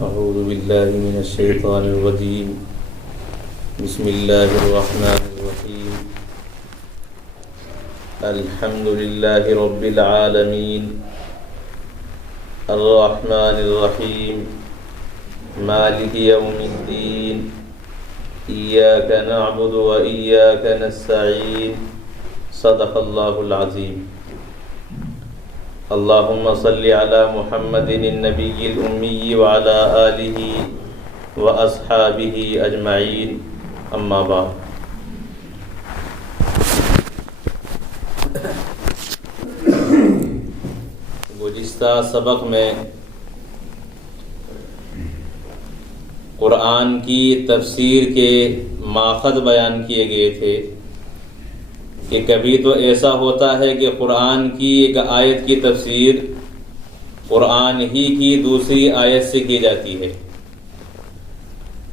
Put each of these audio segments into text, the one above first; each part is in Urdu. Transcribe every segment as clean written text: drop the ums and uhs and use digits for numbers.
أعوذ بالله من الشيطان الرجيم. بسم الله الرحمن الرحيم. الحمد لله رب العالمين الرحمن الرحيم مالك يوم الدين إياك نعبد وإياك نستعين. صدق الله العظيم. اللهم صل على محمد النبي الأمي وعلى آله وأصحابه أجمعين. أما بعد. گزشتہ سبق میں قرآن کی تفسیر کے ماخذ بیان کیے گئے تھے کہ کبھی تو ایسا ہوتا ہے کہ قرآن کی ایک آیت کی تفسیر قرآن ہی کی دوسری آیت سے کی جاتی ہے،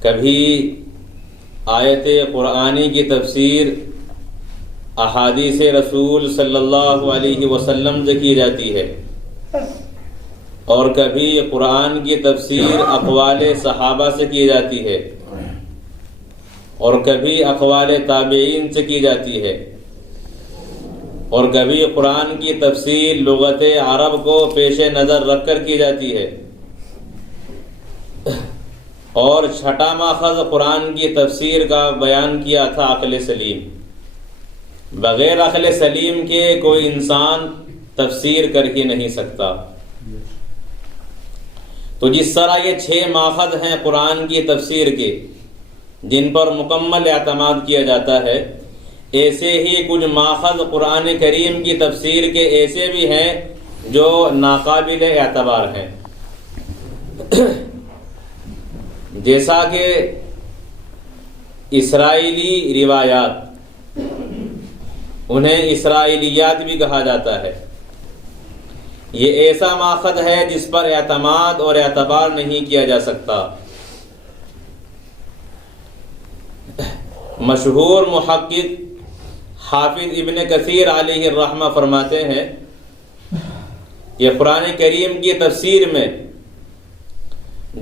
کبھی آیت قرآنی کی تفسیر احادیث رسول صلی اللہ علیہ وسلم سے کی جاتی ہے، اور کبھی قرآن کی تفسیر اقوال صحابہ سے کی جاتی ہے، اور کبھی اقوال تابعین سے کی جاتی ہے، اور کبھی قرآن کی تفسیر لغت عرب کو پیش نظر رکھ کر کی جاتی ہے، اور چھٹا ماخذ قرآن کی تفسیر کا بیان کیا تھا عقل سلیم. بغیر عقل سلیم کے کوئی انسان تفسیر کر ہی نہیں سکتا. تو جس طرح یہ 6 ماخذ ہیں قرآن کی تفسیر کے جن پر مکمل اعتماد کیا جاتا ہے، ایسے ہی کچھ ماخذ قرآن کریم کی تفسیر کے ایسے بھی ہیں جو ناقابل اعتبار ہیں. جیسا کہ اسرائیلی روایات، انہیں اسرائیلیات بھی کہا جاتا ہے. یہ ایسا ماخذ ہے جس پر اعتماد اور اعتبار نہیں کیا جا سکتا. مشہور محقق حافظ ابن کثیر علیہ الرحمہ فرماتے ہیں کہ قرآن کریم کی تفسیر میں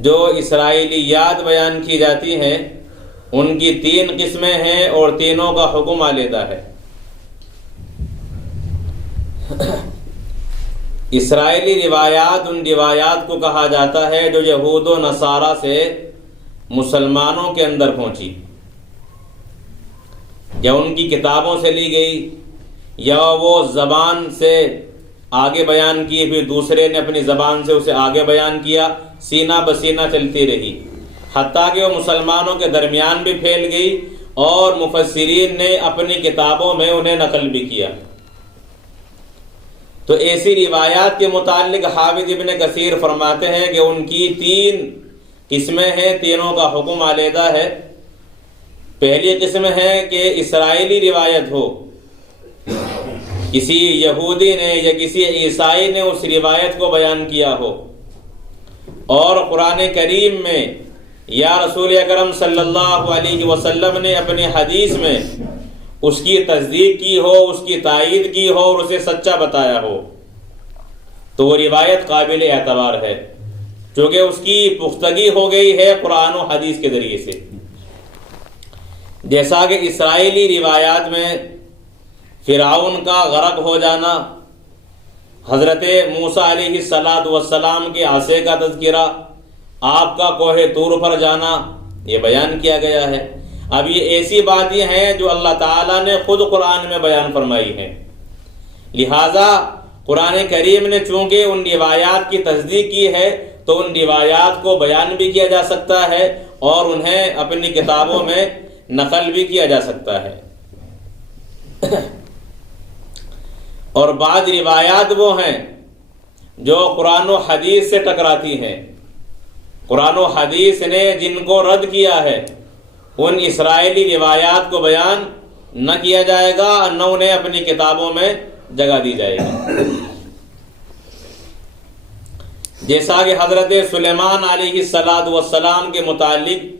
جو اسرائیلیات بیان کی جاتی ہیں ان کی 3 قسمیں ہیں اور تینوں کا حکم علیحدہ ہے. اسرائیلی روایات ان روایات کو کہا جاتا ہے جو یہود و نصارہ سے مسلمانوں کے اندر پہنچی، یا ان کی کتابوں سے لی گئی، یا وہ زبان سے آگے بیان کی، پھر دوسرے نے اپنی زبان سے اسے آگے بیان کیا، سینہ بسینہ چلتی رہی، حتیٰ کہ وہ مسلمانوں کے درمیان بھی پھیل گئی اور مفسرین نے اپنی کتابوں میں انہیں نقل بھی کیا. تو ایسی روایات کے متعلق حافظ ابن کثیر فرماتے ہیں کہ ان کی 3 قسمیں ہیں، تینوں کا حکم علیحدہ ہے. پہلی قسم ہے کہ اسرائیلی روایت ہو، کسی یہودی نے یا کسی عیسائی نے اس روایت کو بیان کیا ہو، اور قرآن کریم میں یا رسول اکرم صلی اللہ علیہ وسلم نے اپنی حدیث میں اس کی تصدیق کی ہو، اس کی تائید کی ہو اور اسے سچا بتایا ہو، تو وہ روایت قابل اعتبار ہے، چونکہ اس کی پختگی ہو گئی ہے قرآن و حدیث کے ذریعے سے. جیسا کہ اسرائیلی روایات میں فرعون کا غرق ہو جانا، حضرت موسیٰ علیہ السلام کے عصا کا تذکرہ، آپ کا کوہ طور پر جانا، یہ بیان کیا گیا ہے. اب یہ ایسی باتیں ہیں جو اللہ تعالیٰ نے خود قرآن میں بیان فرمائی ہیں، لہٰذا قرآن کریم نے چونکہ ان روایات کی تصدیق کی ہے تو ان روایات کو بیان بھی کیا جا سکتا ہے اور انہیں اپنی کتابوں میں نقل بھی کیا جا سکتا ہے. اور بعض روایات وہ ہیں جو قرآن و حدیث سے ٹکراتی ہیں. قرآن و حدیث نے جن کو رد کیا ہے ان اسرائیلی روایات کو بیان نہ کیا جائے گا، نہ انہیں اپنی کتابوں میں جگہ دی جائے گی. جیسا کہ حضرت سلیمان علیہ السلام کے متعلق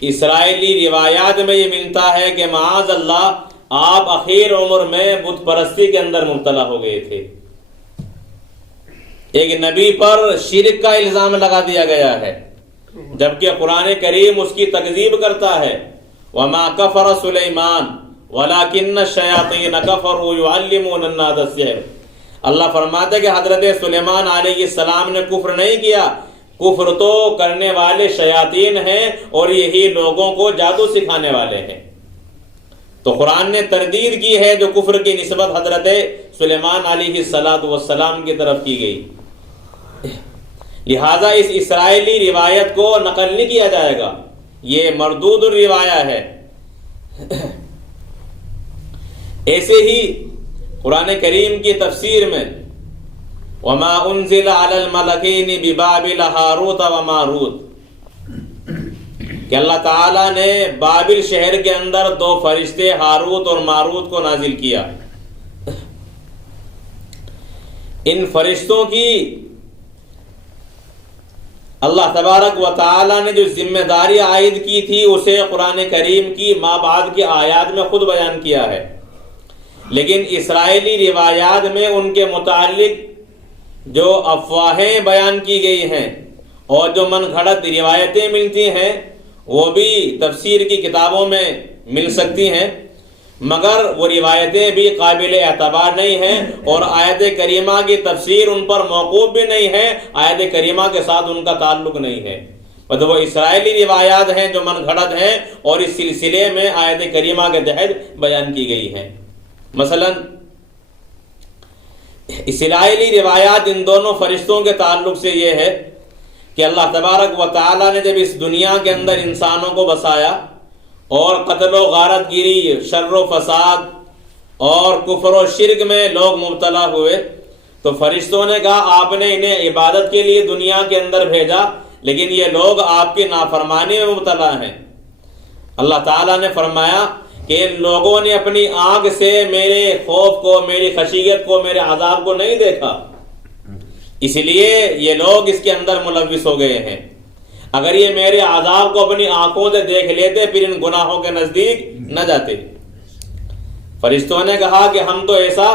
اسرائیلی روایات میں یہ ملتا ہے کہ معاذ اللہ آپ اخیر عمر میں بت پرستی کے اندر مبتلا ہو گئے تھے. ایک نبی پر شرک کا الزام لگا دیا گیا ہے جبکہ قرآن کریم اس کی تکذیب کرتا ہے۔ وما کفر سلیمان ولکن الشیاطین کفروا یعلمون الناس السحر۔ اللہ فرماتا ہے کہ حضرت سلیمان علیہ السلام نے کفر نہیں کیا، کفر تو کرنے والے شیاطین ہیں اور یہی لوگوں کو جادو سکھانے والے ہیں۔ تو قرآن نے تردید کی ہے جو کفر کی نسبت حضرت سلیمان علیہ السلام کی طرف کی گئی، لہذا اس اسرائیلی روایت کو نقل نہیں کیا جائے گا، یہ مردود الروایہ ہے۔ ایسے ہی قرآن کریم کی تفسیر میں وما انزل علی الملکین ببابل ہاروت و ماروت، کہ اللہ تعالیٰ نے بابل شہر کے اندر 2 فرشتے ہاروت اور ماروت کو نازل کیا۔ ان فرشتوں کی اللہ تبارک و تعالیٰ نے جو ذمہ داری عائد کی تھی اسے قرآن کریم کی مابعد کی آیات میں خود بیان کیا ہے، لیکن اسرائیلی روایات میں ان کے متعلق جو افواہیں بیان کی گئی ہیں اور جو من گھڑت روایتیں ملتی ہیں وہ بھی تفسیر کی کتابوں میں مل سکتی ہیں، مگر وہ روایتیں بھی قابل اعتبار نہیں ہیں اور آیت کریمہ کی تفسیر ان پر موقوف بھی نہیں ہے، آیت کریمہ کے ساتھ ان کا تعلق نہیں ہے، مطلب وہ اسرائیلی روایات ہیں جو من گھڑت ہیں اور اس سلسلے میں آیت کریمہ کے تحت بیان کی گئی ہیں۔ مثلا اسرائیلی روایات ان دونوں فرشتوں کے تعلق سے یہ ہے کہ اللہ تبارک و تعالیٰ نے جب اس دنیا کے اندر انسانوں کو بسایا اور قتل و غارت گیری، شر و فساد اور کفر و شرک میں لوگ مبتلا ہوئے تو فرشتوں نے کہا آپ نے انہیں عبادت کے لیے دنیا کے اندر بھیجا لیکن یہ لوگ آپ کی نافرمانی میں مبتلا ہیں۔ اللہ تعالیٰ نے فرمایا کہ ان لوگوں نے اپنی آنکھ سے میرے خوف کو، میری خشیت کو، میرے عذاب کو نہیں دیکھا، اس لیے یہ لوگ اس کے اندر ملوث ہو گئے ہیں۔ اگر یہ میرے عذاب کو اپنی آنکھوں سے دیکھ لیتے پھر ان گناہوں کے نزدیک نہ جاتے۔ فرشتوں نے کہا کہ ہم تو ایسا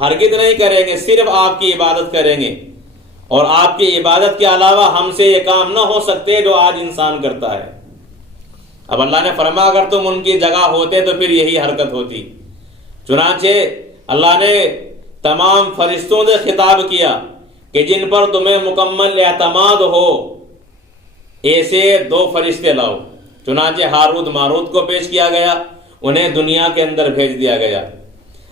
ہرگز نہیں کریں گے، صرف آپ کی عبادت کریں گے، اور آپ کی عبادت کے علاوہ ہم سے یہ کام نہ ہو سکتے جو آج انسان کرتا ہے۔ اب اللہ نے فرمایا اگر تم ان کی جگہ ہوتے تو پھر یہی حرکت ہوتی۔ چنانچہ اللہ نے تمام فرشتوں سے خطاب کیا کہ جن پر تمہیں مکمل اعتماد ہو ایسے 2 فرشتے لاؤ۔ چنانچہ ہاروت ماروت کو پیش کیا گیا، انہیں دنیا کے اندر بھیج دیا گیا۔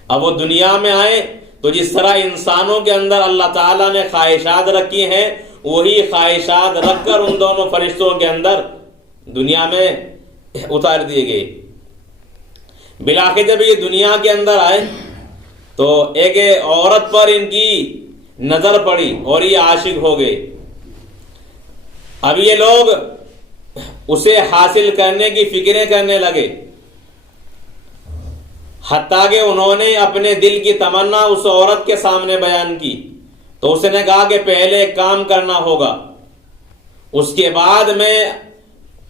اب وہ دنیا میں آئے تو جس طرح انسانوں کے اندر اللہ تعالیٰ نے خواہشات رکھی ہیں وہی خواہشات رکھ کر ان دونوں فرشتوں کے اندر دنیا میں اتار دیے گئے۔ بالآخر جب یہ دنیا کے اندر آئے تو ایک عورت پر ان کی نظر پڑی اور یہ عاشق ہو گئے۔ اب یہ لوگ اسے حاصل کرنے کی فکریں کرنے لگے، حتیٰ کہ انہوں نے اپنے دل کی تمنا اس عورت کے سامنے بیان کی تو اس نے کہا کہ پہلے ایک کام کرنا ہوگا، اس کے بعد میں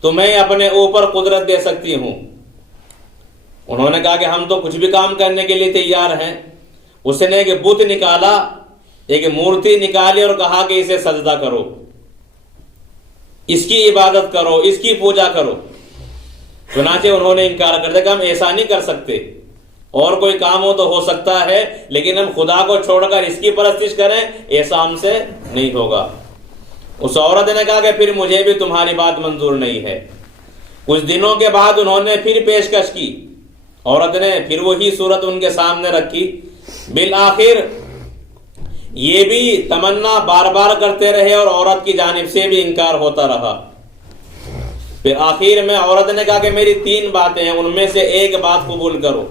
تمہیں اپنے اوپر قدرت دے سکتی ہوں۔ انہوں نے کہا کہ ہم تو کچھ بھی کام کرنے کے لیے تیار ہیں۔ اس نے ایک بت نکالا، ایک مورتی نکالی اور کہا کہ اسے سجدہ کرو، اس کی عبادت کرو، اس کی پوجا کرو۔ چنانچہ انہوں نے انکار کر دیا کہ ہم ایسا نہیں کر سکتے، اور کوئی کام ہو تو ہو سکتا ہے لیکن ہم خدا کو چھوڑ کر اس کی پرستش کریں ایسا ہم سے نہیں ہوگا۔ اس عورت نے کہا کہ پھر مجھے بھی تمہاری بات منظور نہیں ہے۔ کچھ دنوں کے بعد انہوں نے پھر پیشکش کی، عورت نے پھر وہی صورت ان کے سامنے رکھی۔ بالآخر یہ بھی تمنا بار بار کرتے رہے اور عورت کی جانب سے بھی انکار ہوتا رہا۔ پھر آخر میں عورت نے کہا کہ میری 3 باتیں ہیں، ان میں سے ایک بات قبول کرو،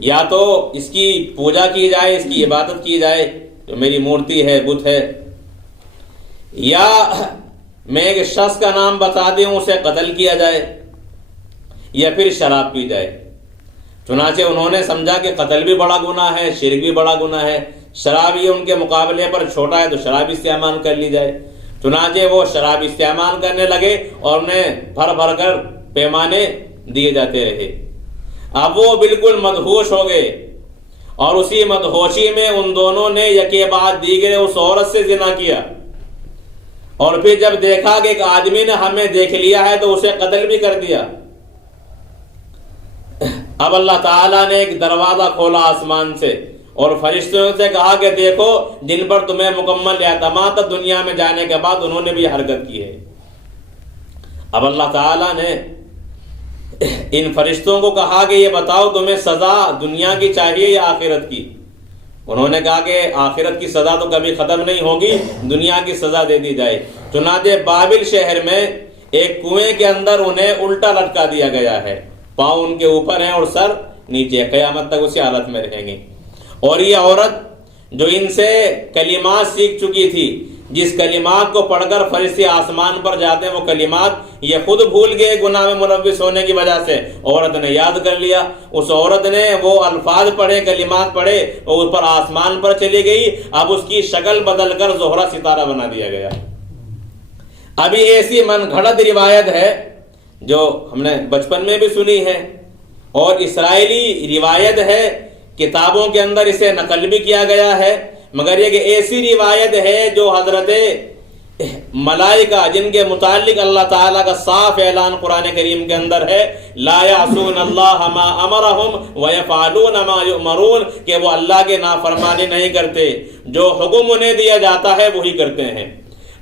یا تو اس کی پوجا کی جائے، اس کی عبادت کی جائے جو میری مورتی ہے، بت ہے، یا میں ایک شخص کا نام بتا دوں اسے قتل کیا جائے، یا پھر شراب پی جائے۔ چنانچہ انہوں نے سمجھا کہ قتل بھی بڑا گناہ ہے، شرک بھی بڑا گناہ ہے، شراب یہ ان کے مقابلے پر چھوٹا ہے تو شراب استعمال کر لی جائے۔ چنانچہ وہ شراب استعمال کرنے لگے اور انہیں بھر بھر کر پیمانے دیے جاتے رہے۔ اب وہ بالکل مدہوش ہو گئے اور اسی مدہوشی میں ان دونوں نے یکے بعد دیگرے اس عورت سے زنا کیا، اور پھر جب دیکھا کہ ایک آدمی نے ہمیں دیکھ لیا ہے تو اسے قتل بھی کر دیا۔ اب اللہ تعالیٰ نے ایک دروازہ کھولا آسمان سے اور فرشتوں سے کہا کہ دیکھو جن پر تمہیں مکمل اعتماد تھا دنیا میں جانے کے بعد انہوں نے بھی حرکت کی ہے۔ اب اللہ تعالیٰ نے ان فرشتوں کو کہا کہ یہ بتاؤ تمہیں سزا دنیا کی چاہیے یا آخرت کی؟ انہوں نے کہا کہ آخرت کی سزا تو کبھی ختم نہیں ہوگی، دنیا کی سزا دے دی جائے۔ چنانچہ بابل شہر میں ایک کنویں کے اندر انہیں الٹا لٹکا دیا گیا ہے، پاؤں ان کے اوپر ہیں اور سر نیچے، قیامت تک اسی حالت میں رہیں گے۔ اور یہ عورت جو ان سے کلمات سیکھ چکی تھی، جس کلمات کو پڑھ کر فرشتے آسمان پر جاتے ہیں وہ کلمات یہ خود بھول گئے گناہ میں ملوث ہونے کی وجہ سے، عورت نے یاد کر لیا، اس عورت نے وہ الفاظ پڑھے، کلمات پڑھے اور اس پر آسمان پر چلی گئی۔ اب اس کی شکل بدل کر زہرہ ستارہ بنا دیا گیا۔ ابھی ایسی من گھڑت روایت ہے جو ہم نے بچپن میں بھی سنی ہے اور اسرائیلی روایت ہے، کتابوں کے اندر اسے نقل بھی کیا گیا ہے، مگر یہ کہ ایسی روایت ہے جو حضرت ملائکہ جن کے متعلق اللہ تعالیٰ کا صاف اعلان قرآن کریم کے اندر ہے، لا یعصون اللہ ما امرہم ویفعلون ما یؤمرون، کہ وہ اللہ کے نافرمانی نہیں کرتے، جو حکم انہیں دیا جاتا ہے وہی کرتے ہیں۔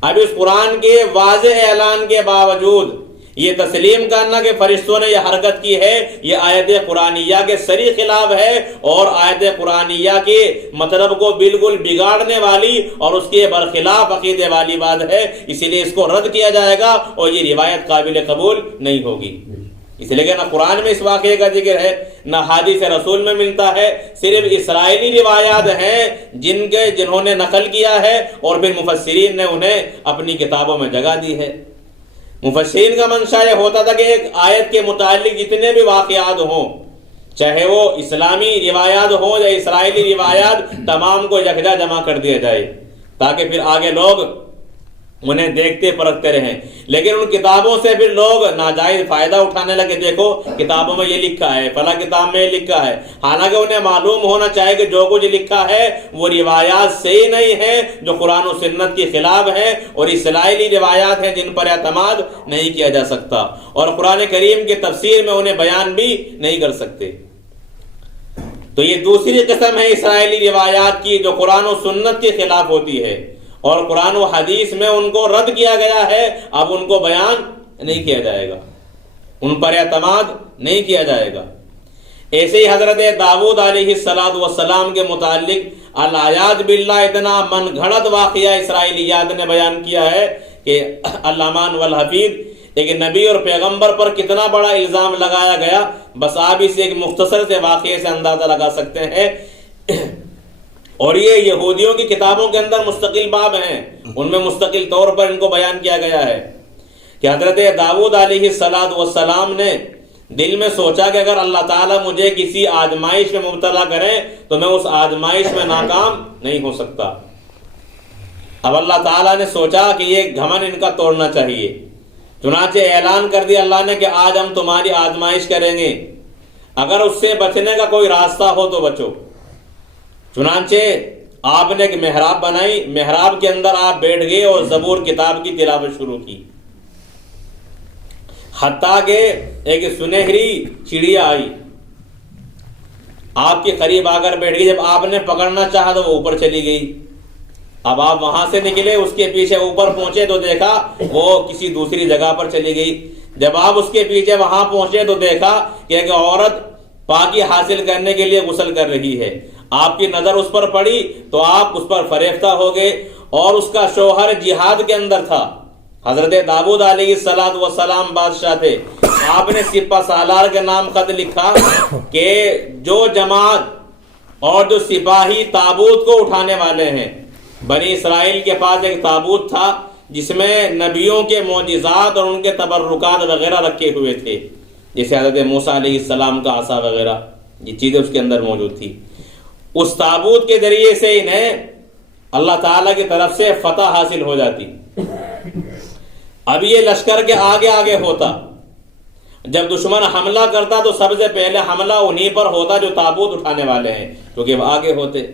اب اس قرآن کے واضح اعلان کے باوجود یہ تسلیم کرنا کہ فرشتوں نے یہ حرکت کی ہے، یہ آیت قرآنیہ کے صریح خلاف ہے اور آیت قرآنیہ کے مطلب کو بالکل بگاڑنے والی اور اس کے برخلاف عقیدے والی بات ہے، اسی لیے اس کو رد کیا جائے گا اور یہ روایت قابل قبول نہیں ہوگی۔ اس لیے کہ نہ قرآن میں اس واقعے کا ذکر ہے، نہ حدیث رسول میں ملتا ہے، صرف اسرائیلی روایات ہیں جنہوں نے نقل کیا ہے اور پھر مفسرین نے انہیں اپنی کتابوں میں جگہ دی ہے۔ مفسرین کا منشا یہ ہوتا تھا کہ ایک آیت کے متعلق جتنے بھی واقعات ہوں، چاہے وہ اسلامی روایات ہوں یا اسرائیلی روایات، تمام کو یکجا جمع کر دیا جائے تاکہ پھر آگے لوگ انہیں دیکھتے پرکھتے رہیں۔ لیکن ان کتابوں سے پھر لوگ ناجائز فائدہ اٹھانے لگے، دیکھو کتابوں میں یہ لکھا ہے، فلاں کتاب میں یہ لکھا ہے، حالانکہ انہیں معلوم ہونا چاہیے کہ جو کچھ لکھا ہے وہ روایات صحیح نہیں ہے، جو قرآن و سنت کے خلاف ہے اور اسرائیلی روایات ہیں جن پر اعتماد نہیں کیا جا سکتا اور قرآن کریم کی تفسیر میں انہیں بیان بھی نہیں کر سکتے۔ تو یہ دوسری قسم ہے اسرائیلی روایات کی جو قرآن و سنت کے خلاف ہوتی ہے اور قرآن و حدیث میں ان کو رد کیا گیا ہے، اب ان کو بیان نہیں کیا جائے گا، ان پر اعتماد نہیں کیا جائے گا۔ ایسے ہی حضرت داؤد علیہ السلام کے متعلق الآیات باللہ اتنا من گھڑت واقعہ اسرائیلیات نے بیان کیا ہے کہ الامان والحفیظ ایک نبی اور پیغمبر پر کتنا بڑا الزام لگایا گیا، بس آپ اسے ایک مختصر سے واقعے سے اندازہ لگا سکتے ہیں۔ اور یہ یہودیوں کی کتابوں کے اندر مستقل باب ہیں، ان میں مستقل طور پر ان کو بیان کیا گیا ہے کہ حضرت داؤد علیہ السلام نے دل میں سوچا کہ اگر اللہ تعالیٰ مجھے کسی آزمائش میں مبتلا کرے تو میں اس آزمائش میں ناکام نہیں ہو سکتا۔ اب اللہ تعالیٰ نے سوچا کہ یہ گھمن ان کا توڑنا چاہیے، چنانچہ اعلان کر دیا اللہ نے کہ آج ہم تمہاری آزمائش کریں گے، اگر اس سے بچنے کا کوئی راستہ ہو تو بچو۔ چنانچہ آپ نے ایک محراب بنائی، محراب کے اندر آپ بیٹھ گئے اور زبور کتاب کی تلاوت شروع کی، حتیٰ کہ ایک سنہری چڑیا آئی، آپ کے قریب آ کر بیٹھ گئی، جب آپ نے پکڑنا چاہا تو وہ اوپر چلی گئی۔ اب آپ وہاں سے نکلے، اس کے پیچھے اوپر پہنچے تو دیکھا وہ کسی دوسری جگہ پر چلی گئی۔ جب آپ اس کے پیچھے وہاں پہنچے تو دیکھا کہ ایک عورت پاکی حاصل کرنے کے لیے غسل کر رہی ہے۔ آپ کی نظر اس پر پڑی تو آپ اس پر فریفتہ ہو گئے، اور اس کا شوہر جہاد کے اندر تھا۔ حضرت داؤد علیہ السلام بادشاہ تھے، آپ نے سپہ سالار کے نام خط لکھا کہ جو جماعت اور جو سپاہی تابوت کو اٹھانے والے ہیں، بنی اسرائیل کے پاس ایک تابوت تھا جس میں نبیوں کے معجزات اور ان کے تبرکات وغیرہ رکھے ہوئے تھے، جیسے حضرت موسیٰ علیہ السلام کا عصا وغیرہ، یہ چیزیں اس کے اندر موجود تھی۔ اس تابوت کے ذریعے سے انہیں اللہ تعالیٰ کی طرف سے فتح حاصل ہو جاتی۔ اب یہ لشکر کے آگے آگے ہوتا، جب دشمن حملہ کرتا تو سب سے پہلے حملہ انہی پر ہوتا جو تابوت اٹھانے والے ہیں، کیونکہ وہ آگے ہوتے۔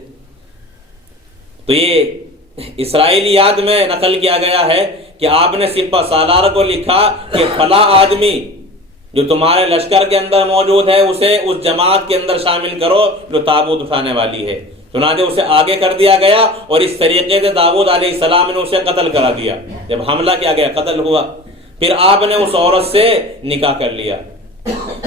تو یہ اسرائیلیات میں نقل کیا گیا ہے کہ آپ نے سپہ سالار کو لکھا کہ فلاں آدمی جو تمہارے لشکر کے اندر موجود ہے اسے اس جماعت کے اندر شامل کرو جو تابوت اٹھانے والی ہے۔ چنانچہ اسے آگے کر دیا گیا اور اس طریقے سے داؤد علیہ السلام نے اسے قتل کرا دیا۔ جب حملہ کیا گیا قتل ہوا، پھر آپ نے اس عورت سے نکاح کر لیا۔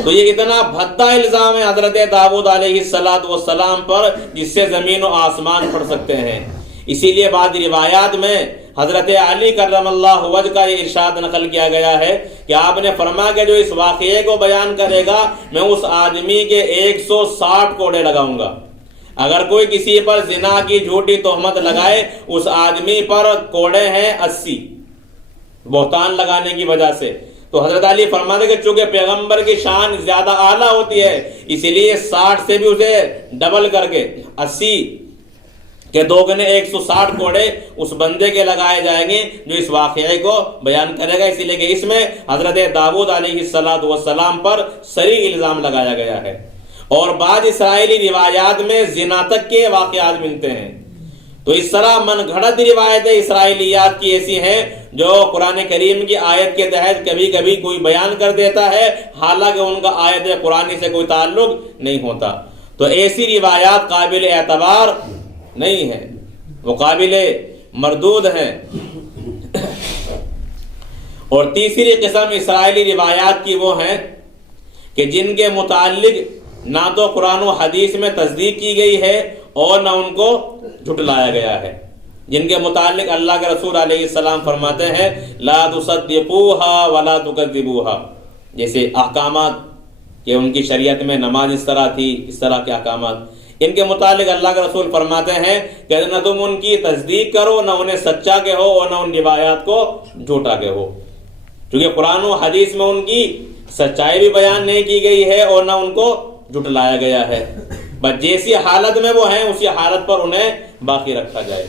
تو یہ اتنا بھدا الزام ہے حضرت داؤد علیہ السلام پر جس سے زمین و آسمان پڑ سکتے ہیں۔ اسی لیے بعض روایات میں حضرت علی کرم اللہ وجہ کا یہ ارشاد نقل کیا گیا ہے کہ آپ نے فرمایا کہ جو اس واقعے کو بیان کرے گا میں اس آدمی کے 160 کوڑے لگاؤں گا۔ اگر کوئی کسی پر زنا کی جھوٹی تہمت لگائے اس آدمی پر کوڑے ہیں 80 بہتان لگانے کی وجہ سے۔ تو حضرت علی فرماتے کہ چونکہ پیغمبر کی شان زیادہ اعلیٰ ہوتی ہے اسی لیے 60 سے بھی اسے ڈبل کر کے 80 کہ 2 گنے 160 کوڑے اس بندے کے لگائے جائیں گے جو اس واقعے کو بیان کرے گا۔ اسی لیے کہ اس میں حضرت داؤد علیہ السلام پر صریح الزام لگایا گیا ہے۔ اور بعض اسرائیلی روایات میں زنا تک کے واقعات ملتے ہیں۔ تو اس طرح من گھڑت روایتیں اسرائیلیات کی ایسی ہیں جو قرآن کریم کی آیت کے تحت کبھی کبھی کوئی بیان کر دیتا ہے حالانکہ ان کا آیت قرآنی سے کوئی تعلق نہیں ہوتا۔ تو ایسی روایات قابل اعتبار نہیں ہیں، وہ قابل مردود ہیں۔ اور تیسری قسم اسرائیلی روایات کی وہ ہیں کہ جن کے متعلق نہ تو قرآن و حدیث میں تصدیق کی گئی ہے اور نہ ان کو جھٹلایا گیا ہے، جن کے متعلق اللہ کے رسول علیہ السلام فرماتے ہیں لا تصدقوها ولا تکذبوها، جیسے احکامات کہ ان کی شریعت میں نماز اس طرح تھی، اس طرح کے احکامات، ان کے متعلق اللہ کے رسول فرماتے ہیں کہ نہ تم ان کی تصدیق کرو، نہ انہیں سچا کہو اور نہ ان روایات کو جھوٹا کہو، کیونکہ قرآن و حدیث میں ان کی سچائی بھی بیان نہیں کی گئی ہے اور نہ ان کو جھٹلایا گیا ہے، بس جیسی حالت میں وہ ہیں اسی حالت پر انہیں باقی رکھا جائے۔